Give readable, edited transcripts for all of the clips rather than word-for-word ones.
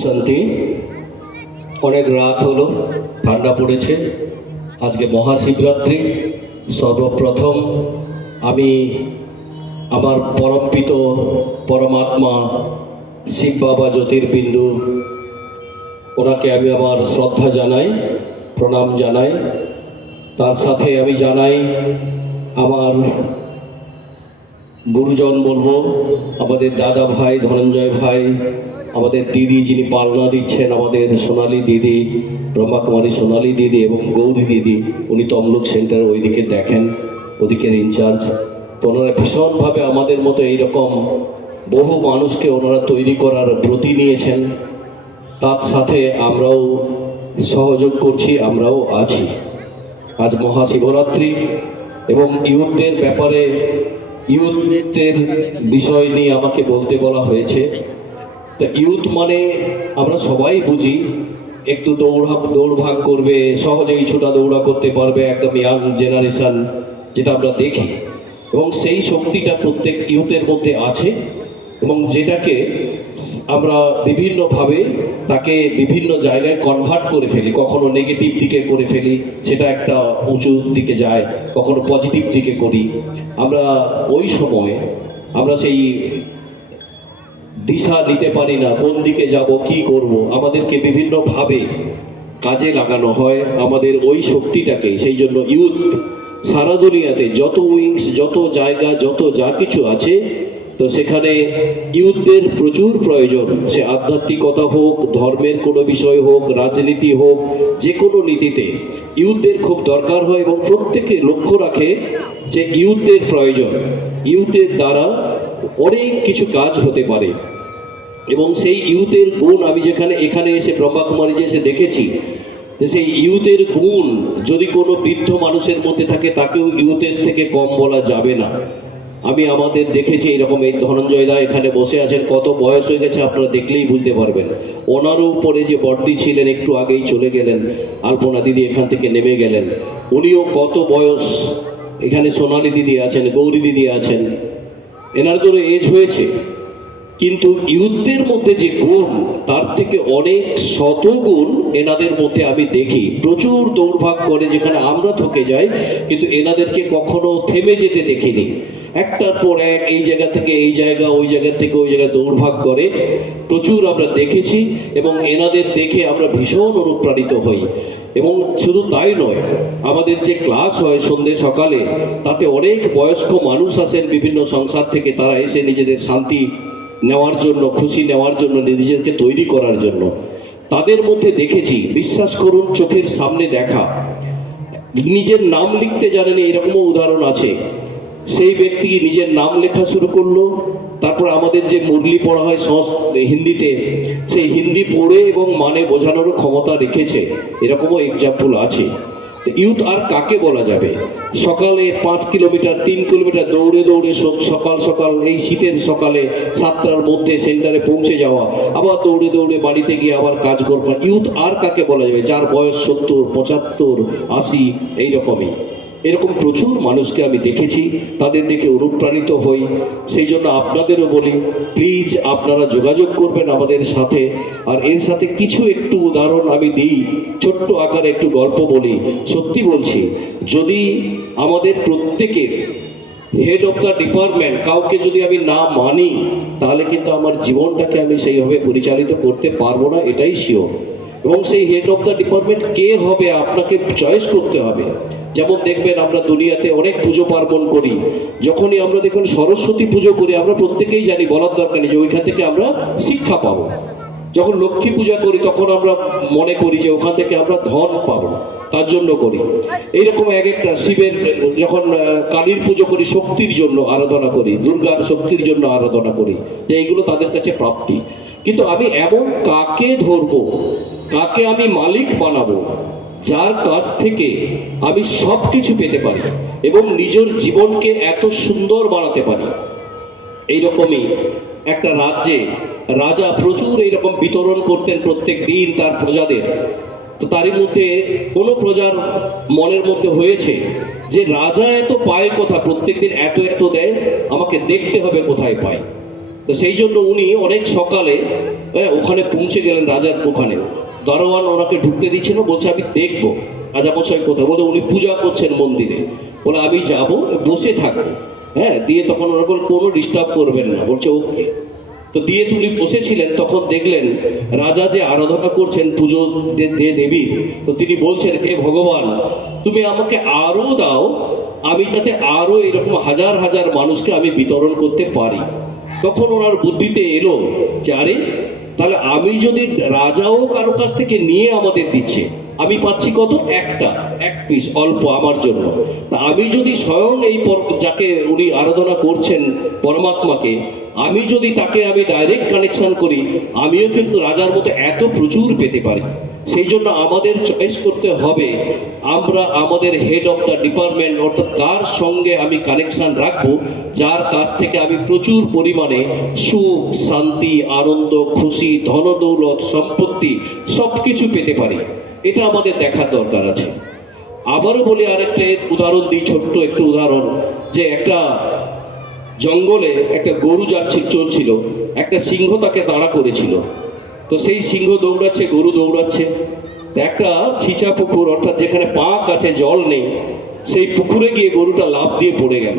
শান্তি। অনেক রাত হলো, ঠান্ডা পড়েছে। আজকে মহাশিবরাত্রি। সর্বপ্রথম আমি আমার পরমপিত পরমাত্মা শিব বাবা জ্যোতির্বিন্দু, ওনাকে আমি আমার শ্রদ্ধা জানাই, প্রণাম জানাই। তার সাথে আমি জানাই আমার গুরুজন বলবো, আমাদের দাদা ভাই ধনঞ্জয় ভাই, আমাদের দিদি যিনি পালনা দিচ্ছেন, আমাদের সোনালী দিদি, ব্রহ্মাকুমারী সোনালী দিদি এবং গৌরী দিদি, উনি তমলুক সেন্টার ওইদিকে দেখেন, ওদিকের ইনচার্জ। তো ওনারা ভীষণভাবে আমাদের মতো এইরকম বহু মানুষকে ওনারা তৈরি করার ব্রতী নিয়েছেন। তার সাথে আমরাও সহযোগ করছি, আমরাও আছি। আজ মহাশিবরাত্রি এবং ইউথদের ব্যাপারে, ইউথদের বিষয় নিয়ে আমাকে বলতে বলা হয়েছে। তো ইউথ মানে আমরা সবাই বুঝি একটু দৌড়ভাগ করবে, সহজেই ছোটা দৌড়া করতে পারবে, একদম ইয়াং জেনারেশন যেটা আমরা দেখি, এবং সেই শক্তিটা প্রত্যেক ইউথের মধ্যে আছে এবং যেটাকে আমরা বিভিন্নভাবে তাকে বিভিন্ন জায়গায় কনভার্ট করে ফেলি। কখনো নেগেটিভ দিকে করে ফেলি, সেটা একটা উঁচু দিকে যায়, কখনো পজিটিভ দিকে করি। আমরা ওই সময় আমরা সেই দিশা নিতে পারি না, কোন দিকে যাব, কি করব। আমাদেরকে বিভিন্নভাবে কাজে লাগানো হয় আমাদের ওই শক্তিটাকে। সেই জন্য ইউথ সারা দুনিয়াতে যত উইংস, যত জায়গা, যত যা কিছু আছে, তো সেখানে ইউথদের প্রচুর প্রয়োজন। সে আধ্যাত্মিকতা হোক, ধর্মের কোনো বিষয় হোক, রাজনীতি হোক, যে কোনো নীতিতে ইউথদের খুব দরকার হয় এবং প্রত্যেকে লক্ষ্য রাখে যে ইউথদের প্রয়োজন। ইউথের দ্বারা অনেক কিছু কাজ হতে পারে এবং সেই ইউথের গুণ আমি এখানে এসে ব্রহ্মাকুমারী এসে দেখেছি যে সেই ইউথের গুণ যদি কোনো বৃদ্ধ মানুষের মধ্যে থাকে, তাকেও ইউথের থেকে কম বলা যাবে না। আমি আমাদের দেখেছি এরকম, এই ধনঞ্জয় দা এখানে বসে আছেন, কত বয়স হয়ে গেছে আপনারা দেখলেই বুঝতে পারবেন। ওনারও উপরে যে বর্দি ছিলেন, একটু আগেই চলে গেলেন, আলপনা দিদি এখান থেকে নেমে গেলেন, উনিও কত বয়স। এখানে সোনালী দিদি আছেন, গৌরী দিদি আছেন, এনাদেরও এজ হয়েছে, কিন্তু ইউথদের মধ্যে যে গুণ তার থেকে অনেক শত গুণ এনাদের মধ্যে আমি দেখি। প্রচুর দৌড়ভাগ করে, যেখানে আমরা থকে যাই, কিন্তু এনাদেরকে কখনো থেমে যেতে দেখিনি। একটার পর এক এই জায়গা থেকে এই জায়গা, ওই জায়গা থেকে ওই জায়গায় দৌড়ভাগ করে প্রচুর আমরা দেখেছি এবং এনাদের দেখে আমরা ভীষণ অনুপ্রাণিত হই। এবং শুধু তাই নয়, আমাদের যে ক্লাস হয় সন্ধ্যে সকালে, তাতে অনেক বয়স্ক মানুষ আসেন বিভিন্ন সংসার থেকে। তারা এসে নিজেদের শান্তি নেওয়ার জন্য, খুশি নেওয়ার জন্য, নিজেদেরকে তৈরি করার জন্য। তাদের মধ্যে দেখেছি, বিশ্বাস করুন, চোখের সামনে দেখা, নিজের নাম লিখতে জানেনি এরকমও উদাহরণ আছে। সেই ব্যক্তি নিজের নাম লেখা শুরু করলো, তারপর আমাদের যে মুরলি পড়া হয় হিন্দিতে, সেই হিন্দি পড়ে এবং মানে বোঝানোর ক্ষমতা রেখেছে। এরকমও এক্সাম্পল আছে। ইউথ আর কাকে বলা যাবে? সকালে 5 কিলোমিটার 3 কিলোমিটার দৌড়ে দৌড়ে সকাল সকাল এই শীতের সকালে 7টার মধ্যে সেন্টারে পৌঁছে যাওয়া, আবার দৌড়ে দৌড়ে বাড়িতে গিয়ে আবার কাজ করবা। ইউথ আর কাকে বলা যাবে? যার বয়স 70, 75, 80 এইরকমই। এরকম প্রচুর মানুষকে আমি দেখেছি, তাদের দেখে অনুপ্রাণিত হই। সেই জন্য আপনাদেরও বলি, প্লিজ আপনারা যোগাযোগ করবেন আমাদের সাথে। আর এর সাথে কিছু একটু উদাহরণ আমি দিই, ছোট্ট আকারে একটু গল্প বলি। সত্যি বলছি, যদি আমাদের প্রত্যেকের হেড অফ দ্য ডিপার্টমেন্ট কাউকে যদি আমি না মানি, তাহলে কিন্তু আমার জীবনটাকে আমি সেইভাবে পরিচালিত করতে পারবো না, এটাই শিওর। এবং সেই হেড অফ দ্য ডিপার্টমেন্ট কে হবে আপনাকে চয়েস করতে হবে। যেমন দেখবেন, আমরা দুনিয়াতে অনেক পুজো পার্বণ করি, যখনই আমরা দেখবেন সরস্বতী পুজো করি, আমরা প্রত্যেকেই জানি, বলার দরকার নেই, যে ওইখান থেকে আমরা শিক্ষা পাবো। যখন লক্ষ্মী পূজা করি, তখন আমরা মনে করি যে ওখান থেকে আমরা ধন পাবো, তার জন্য করি। এইরকম এক একটা শিবের, যখন কালীর পুজো করি, শক্তির জন্য আরাধনা করি, দুর্গার শক্তির জন্য আরাধনা করি, যে এইগুলো তাদের কাছে প্রাপ্তি। কিন্তু আমি এমন কাকে ধরবো, কাকে আমি মালিক বানাবো, যার কাছ থেকে আমি সব কিছু পেতে পারি এবং নিজের জীবনকে এত সুন্দর বানাতে পারি। এইরকমই একটা রাজ্যে রাজা প্রচুর এইরকম বিতরণ করতেন প্রত্যেক দিন তার প্রজাদের। তো তারই মধ্যে কোনো প্রজার মনের মধ্যে হয়েছে যে রাজা এত পায় কোথা, প্রত্যেক দিন এত এত দেয়, আমাকে দেখতে হবে কোথায় পায়। তো সেই জন্য উনি অনেক সকালে ওখানে পৌঁছে গেলেন রাজার ওখানে। দারোয়ান ওনাকে ঢুকতে দিচ্ছিল, বলছে আমি দেখবো রাজামশাই কোথায়। বলে উনি পূজা করছেন মন্দিরে। বলে আমি যাব, বসে থাকবো। হ্যাঁ, দিয়ে তখন ওরা বলে কোনো ডিস্টার্ব করবেন না। বলছে ওকে। তো দিয়ে উনি বসেছিলেন, তখন দেখলেন রাজা যে আরাধনা করছেন পুজো দেবীর। তো তিনি বলছেন, হে ভগবান, তুমি আমাকে আরো দাও, আমি যাতে আরো এরকম হাজার হাজার মানুষকে আমি বিতরণ করতে পারি। তখন ওনার বুদ্ধিতে এলো যে আরে, তাহলে আমি যদি, রাজাও কারো কাছ থেকে নিয়ে আমাদের দিচ্ছে, আমি পাচ্ছি কত, এক পিস অল্প আমার জন্য। তা আমি যদি স্বয়ং এই যাকে উনি আরাধনা করছেন পরমাত্মাকে, আমি যদি তাকে আমি ডাইরেক্ট কানেকশন করি, আমিও কিন্তু রাজার মতো এত প্রচুর পেতে পারি। সেই জন্য আমাদের চয়েস করতে হবে, আমরা আমাদের হেড অফ দ্য ডিপার্টমেন্ট অর্থাৎ কার সঙ্গে আমি কানেকশন রাখবো, যার কাছ থেকে আমি প্রচুর পরিমাণে সুখ, শান্তি, আনন্দ, খুশি, ধনদৌলত, সম্পত্তি সব কিছু পেতে পারি। এটা আমাদের দেখার দরকার আছে। আবারও বলি, আরেকটা উদাহরণ দিই, ছোট্ট একটু উদাহরণ, যে একটা জঙ্গলে একটা গরু চলছিল, একটা সিংহ তাকে তাড়া করেছিল। তো সেই সিংহ দৌড়াচ্ছে, গরু দৌড়াচ্ছে। একটা ছিচা পুকুর, অর্থাৎ যেখানে পাঁক আছে, জল নেই, সেই পুকুরে গিয়ে গরুটা লাফ দিয়ে পড়ে গেল।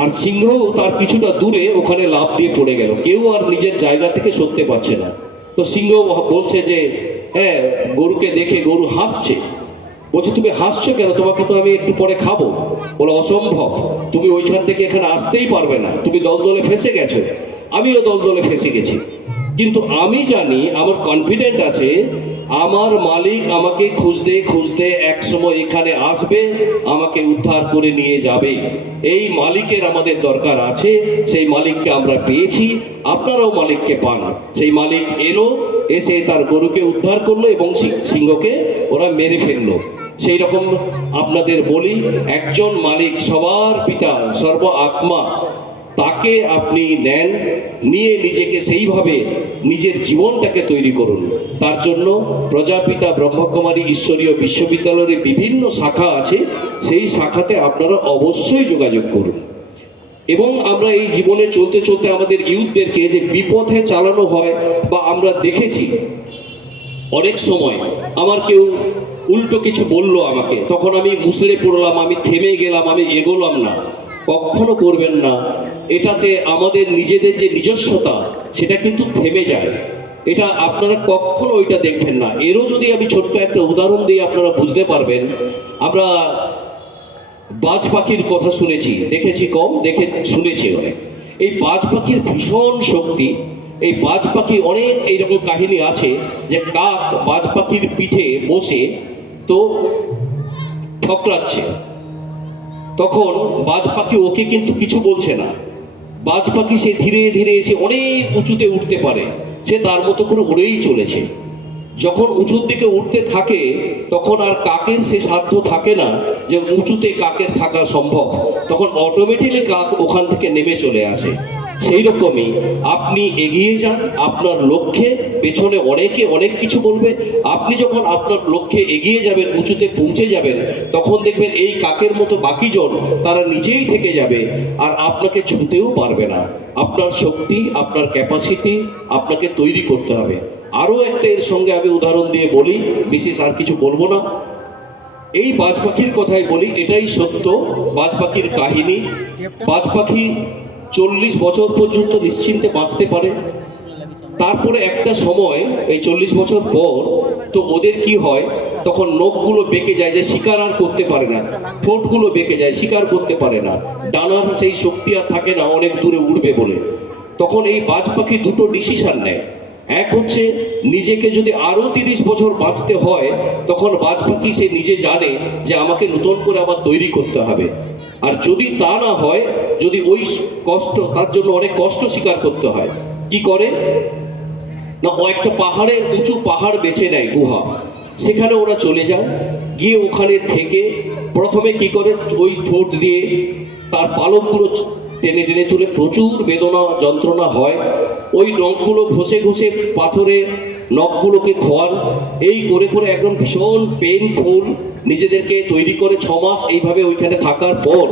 আর সিংহ তার কিছুটা দূরে ওখানে লাফ দিয়ে পড়ে গেল। কেউ আর নিজের জায়গা থেকে সরতে পারছে না। তো সিংহ বলছে যে, হ্যাঁ, গরুকে দেখে গরু হাসছে। বলছে, তুমি হাসছো কেন? তোমাকে তো আমি একটু পরে খাবো। বলে, অসম্ভব, তুমি ওইখান থেকে এখানে আসতেই পারবে না, তুমি দলদলে ফেঁসে গেছো। আমিও দলদলে ফেঁসে গেছি, কিন্তু আমি জানি, আমার কনফিডেন্ট আছে, আমার মালিক আমাকে খুঁজতে খুঁজতে এক সময় এখানে আসবে, আমাকে উদ্ধার করে নিয়ে যাবে। এই মালিকের আমাদের দরকার আছে। সেই মালিককে আমরা পেয়েছি, আপনারাও মালিককে পান। সেই মালিক এলো, এসে তার গরুকে উদ্ধার করলো এবং সিংহকে ওরা মেরে ফেললো। সেই রকম আপনাদের বলি, একজন মালিক, সবার পিতা, সর্ব আত্মা, তাকে আপনি নেন, নিয়ে নিজেকে সেইভাবে নিজের জীবনটাকে তৈরি করুন। তার জন্য প্রজাপিতা ব্রহ্মকুমারী ঈশ্বরীয় বিশ্ববিদ্যালয়ের বিভিন্ন শাখা আছে, সেই শাখাতে আপনারা অবশ্যই যোগাযোগ করুন। এবং আমরা এই জীবনে চলতে চলতে আমাদের ইউথদেরকে যে বিপথে চালানো হয়, বা আমরা দেখেছি অনেক সময় আমার কেউ উল্টো কিছু বললো আমাকে, তখন আমি মুসড়ে পড়লাম, আমি থেমে গেলাম, আমি এগোলাম না। কখনো করবেন না। এটাতে আমাদের নিজেদের যে নিজস্বতা, সেটা কিন্তু থেমে যায়। এটা আপনারা কখনো ওইটা দেখবেন না। এরও যদি আমি ছোট্ট একটা উদাহরণ দিয়ে আপনারা বুঝতে পারবেন। আমরা বাজ পাখির কথা শুনেছি, দেখেছি কম, শুনেছি অনেক। এই বাজ পাখির ভীষণ শক্তি। এই বাজ পাখি অনেক এইরকম কাহিনী আছে, যে কাক বাজ পাখির পিঠে বসে তো ঠকরাচ্ছে, তখন বাজ পাখি ওকে কিন্তু কিছু বলছে না। বাজ পাখি সে ধীরে ধীরে এসে অনেক উঁচুতে উঠতে পারে, সে তার মতো করে উড়েই চলেছে। যখন উঁচুর দিকে উঠতে থাকে, তখন আর কাকের সে সাধ্য থাকে না যে উঁচুতে কাকের থাকা সম্ভব, তখন অটোমেটিক্যালি কাক ওখান থেকে নেমে চলে আসে। সেই রকমই আপনি এগিয়ে যান আপনার লক্ষ্যে, পেছনে অনেকে অনেক কিছু বলবে। আপনি যখন আপনার লক্ষ্যে এগিয়ে যাবেন, উঁচুতে পৌঁছে যাবেন, তখন দেখবেন এই কাকের মতো বাকিজন তারা নিজেই থেকে যাবে, আর আপনাকে ছুঁতেও পারবে না। আপনার শক্তি, আপনার ক্যাপাসিটি আপনাকে তৈরি করতে হবে। আরও একটা এর সঙ্গে আমি উদাহরণ দিয়ে বলি, বিশেষ আর কিছু বলবো না। এই বাজ পাখির কথাই বলি, এটাই সত্য বাজ পাখির কাহিনী। বাজ পাখি 40 বছর পর্যন্ত নিশ্চিন্তে বাঁচতে পারে। তারপরে একটা সময়, এই 40 বছর পর, তো ওদের কি হয়, তখন নখগুলো বেঁকে যায়, যে শিকার আর করতে পারে না। ঠোঁটগুলো বেঁকে যায়, শিকার করতে পারে না। ডানার সেই শক্তি আর থাকে না অনেক দূরে উড়বে বলে। তখন এই বাজ পাখি দুটো ডিসিশন নেয়। এক হচ্ছে, নিজেকে যদি আরো 30 বছর বাঁচতে হয়, তখন বাজ পাখি সে নিজে জানে যে আমাকে নতুন করে আবার তৈরি করতে হবে। আর যদি তা না হয়, যদি ওই কষ্ট, তার জন্য অনেক কষ্ট স্বীকার করতে হয়, কি করে না, ও একটা পাহাড়ের, উঁচু পাহাড় বেছে নেয়, গুহা, সেখানে ওরা চলে যায়। গিয়ে ওখানে থেকে প্রথমে কি করে, ওই ঠোঁট দিয়ে তার পালকগুলো টেনে টেনে তুলে, প্রচুর বেদনা যন্ত্রণা হয়। ওই নখগুলো ঘষে ঘষে পাথরে নখগুলোকে খোয়ান, এই করে করে একদম ভীষণ পেইনফুল নিজেদেরকে তৈরি করে 6 মাস এইভাবে ওইখানে থাকার পর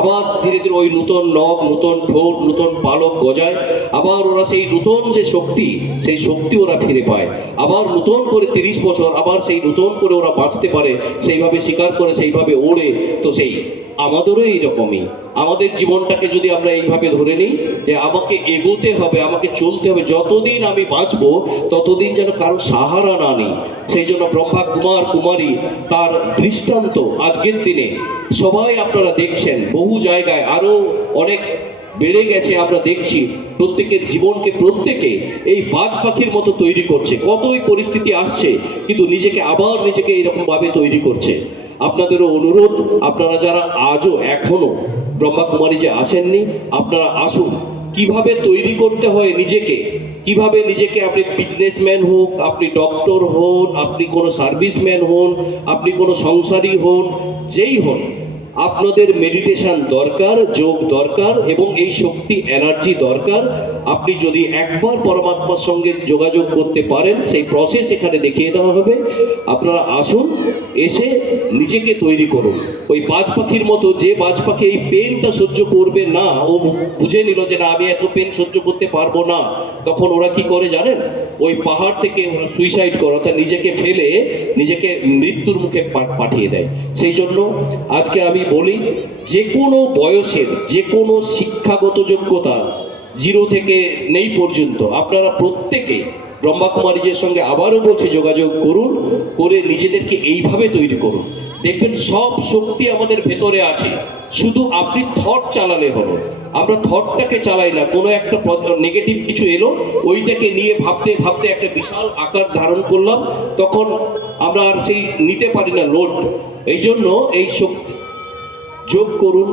আবার ধীরে ধীরে ওই নূতন নখ, নূতন ঠোঁট, নূতন পালক গজায়, আবার ওরা সেই নূতন যে শক্তি, সেই শক্তি ওরা ফিরে পায়, আবার নূতন করে 30 বছর আবার সেই নূতন করে ওরা বাঁচতে পারে, সেইভাবে শিকার করে, সেইভাবে ওড়ে। তো সেই আমাদেরও এইরকমই, আমাদের জীবনটাকে যদি আমরা এইভাবে ধরে নিই যে আমাকে এগোতে হবে, আমাকে চলতে হবে, যতদিন আমি বাঁচবো ততদিন যেন কারো সাহারা না নিই। সেই জন্য ব্রহ্মা কুমার কুমারী তার দৃষ্টান্ত আজকের দিনে সবাই আপনারা দেখছেন, বহু জায়গায় আরো অনেক বেড়ে গেছে, আমরা দেখছি প্রত্যেকের জীবনকে প্রত্যেকে এই বাজ পাখির মতো তৈরি করছে। কতই পরিস্থিতি আসছে কিন্তু নিজেকে আবার নিজেকে এরকম ভাবে তৈরি করছে। আপনাদেরও অনুরোধ, আপনারা যারা আজও এখনো ব্রহ্মা কুমারী যে আসেননি, আপনারা আসুন। কিভাবে তৈরি করতে হয় নিজেকে, কিভাবে নিজেকে, আপনি বিজনেসম্যান হোক, আপনি ডক্টর হন, আপনি কোনো সার্ভিসম্যান হন, আপনি কোনো সংসারী হন, যেই হন, আপনাদের মেডিটেশন দরকার, যোগ দরকার এবং এই শক্তি এনার্জি দরকার। আপনি যদি একবার পরমাত্মার সঙ্গে যোগাযোগ করতে পারেন, সেই প্রসেস এখানে দেখিয়ে দেওয়া হবে। আপনারা আসুন, এসে নিজেকে তৈরি করুন। ওই বাজ পাখির মতো, যে বাজ পাখি এই পেনটা সহ্য করবে না, ও বুঝে নিল যে না আমি এত পেন সহ্য করতে পারবো না, তখন ওরা কি করে জানেন? ওই পাহাড় থেকে ওরা সুইসাইড করে, অর্থাৎ নিজেকে ফেলে নিজেকে মৃত্যুর মুখে পাঠিয়ে দেয়। সেই জন্য আজকে আমি বলি, যে কোনো বয়সের, যে কোনো শিক্ষাগত যোগ্যতা, 0 থেকে নেই পর্যন্ত, আপনারা প্রত্যেকে ব্রহ্মা কুমারীদের সঙ্গে আবারও বলছি যোগাযোগ করুন, করে নিজেদেরকে এইভাবে তৈরি করুন। দেখবেন সব শক্তি আমাদের ভেতরে আছে, শুধু আপনি থট চালালে হলো। আমরা থটটাকে চালাই না, কোনো একটা নেগেটিভ কিছু এলো, ওইটাকে নিয়ে ভাবতে ভাবতে একটা বিশাল আকার ধারণ করলাম, তখন আমরা আর সেই নিতে পারি না লোড। এই জন্য এই শক্তি যোগ করুন,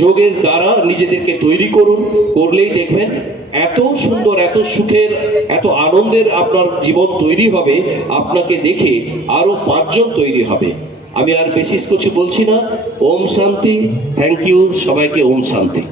যোগের দ্বারা নিজেদেরকে তৈরি করুন, করলেই দেখবেন এত সুন্দর, এত সুখের, এত আনন্দের আপনার জীবন তৈরি হবে। আপনাকে দেখে আরো 5 জন তৈরি হবে। আমি আর বেশি কিছু বলছি না। ওম শান্তি। থ্যাংক ইউ সবাইকে। ওম শান্তি।